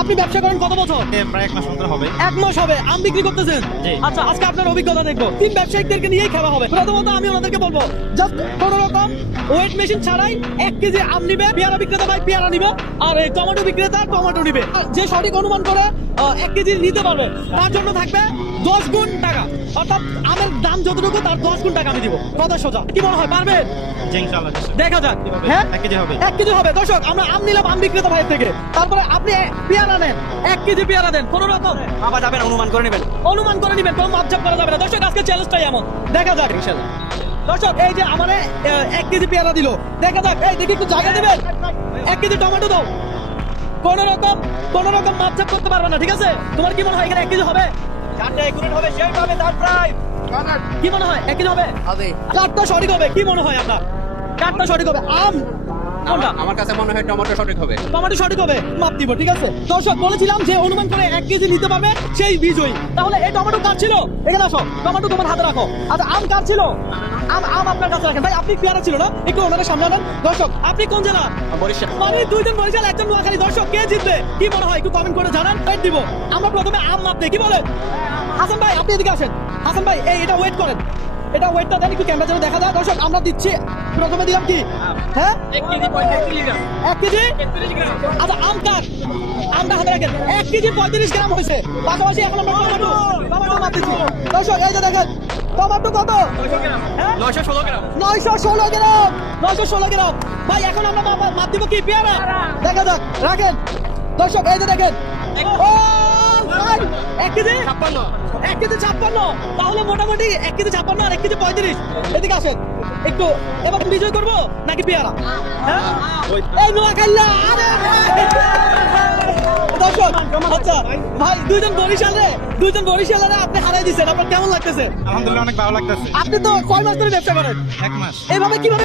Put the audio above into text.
আপনি ব্যবসা করেন কত বছর? প্রায় 1 মাস মতো হবে। 1 মাস হবে আম বিক্রি করতেছেন? জি। আচ্ছা, আজকে আপনার অভিজ্ঞতা দেখবো। তিন ব্যবসায়িকদেরকে নিয়েই খেলা হবে। প্রথমত আমি ওনাদেরকে বলবো, জাস্ট কোন রকম ওয়েট মেশিন ছাড়াই 1 কেজি আম নিবে, পেয়ারা বিক্রেতা ভাই পেয়ারা নিব, আর এই টমেটো বিক্রেতা টমেটো নিবে। আর যে সঠিক অনুমান করে 1 কেজি নিতে পারবে তার জন্য থাকবে 10 গুণ টাকা, অর্থাৎ আমের দাম যতটুকু তার 10 গুণ টাকা আমি দিব। কথা সোজা, কি মনে হয় পারবেন? জি ইনশাআল্লাহ। দেখা যাক। হ্যাঁ 1 কেজি হবে। 1 কেজি হবে। দর্শক, আমরা আম নিলাম আম বিক্রেতা ভাইয়ের থেকে, তারপরে আপনি পেয়ারা নেন, 1 কেজি পেয়ারা দেন, কোন রকম আবার যাবেন অনুমান করে নেবেন। অনুমান করে নিবেন, কোনো মাপঝাপ করা যাবে না। দর্শক, আজকে চ্যালেঞ্জটাই এমন, দেখা যাক ইনশাআল্লাহ। দর্শক, এই যে আমারে 1 কেজি পেয়ারা দিল, দেখা যাক। এই দেখি একটু জায়গা দিবেন, 1 কেজি টমেটো দাও। কোন রকম মাপঝাপ করতে পারবে না, ঠিক আছে? তোমার কি মনে হয় এখানে 1 কেজি হবে? যাতে একুরেট হবে সেই পাবে তার প্রায়। কি মনে হয় 1 কেজি হবে? হবে। 4টা সঠিক হবে। কি মনে হয় আপনার? 4টা সঠিক হবে। আম কোনটা? আমার কাছে মনে হয় টমেটো সঠিক হবে। টমেটো সঠিক হবে, মাপ দিব, ঠিক আছে? দর্শক, বলেছিলাম যে অনুমান করে 1 কেজি নিতে পারবে সেই বিজয়ী। তাহলে এই টমেটো কার ছিল? এখানে আসো, টমেটো তোমার হাতে রাখো। আচ্ছা, আম কার ছিল? আম আপনার কাছে রাখেন। ভাই, আপনি পেয়ারা ছিল না? একটু ওনাদের সামনে আনেন। দর্শক, আপনি কোন জেলা? বরিশাল। মানে দুইজন বরিশাল, একজন নোয়াখালী। দর্শক, কে জিতবে কি মনে হয় একটু কমেন্ট করে জানান, রাইট দিব। আমরা প্রথমে আম মাপ দেই, কি বলেন? হাসান ভাই, আপনি এদিকে আসেন। হাসান ভাই, এটা ওয়েট করেন, এটা ওয়েটটা দেন, একটু ক্যামেরা যেন দেখা যায়। দর্শক, আমরা দিচ্ছি, প্রথমে দিলাম কি? হ্যাঁ 1 কেজি 35 গ্রাম। 1 কেজি 33 গ্রাম। আচ্ছা, আম কার? আমটা হাতে রাখেন। 1 কেজি 35 গ্রাম হয়েছে। পাশাপাশি এখন আমরা টমেটো মাপ দিচ্ছি। দর্শক, এই যে দেখেন টমেটো কত? 900 গ্রাম। হ্যাঁ? 916 গ্রাম। 916 গ্রাম। 916 গ্রাম। ভাই, এখন আমরা মাপ দিব কি? পেয়ারা। দেখা যাক, রাখেন। দর্শক, এই যে দেখেন, ও ভাই, 1 কেজি 56। 1 কেজি 56। তাহলে মোটামুটি 1 কেজি 56 আর 1 কেজি 35। এদিকে আসেন একটু। এবার বিজয় করবো নাকি পেয়ারা? হ্যাঁ, এই নোয়াখাইলা। আরে দর্শক, আচ্ছা ভাই, দুইজন বরিশালে আপনি হারাই দিচ্ছেন, আপনার কেমন লাগতেছে? আলহামদুলিল্লাহ অনেক ভালো লাগতেছে। আপনি তো 6 মাস ধরে ব্যবসা করেন, 1 মাস। এইভাবে কিভাবে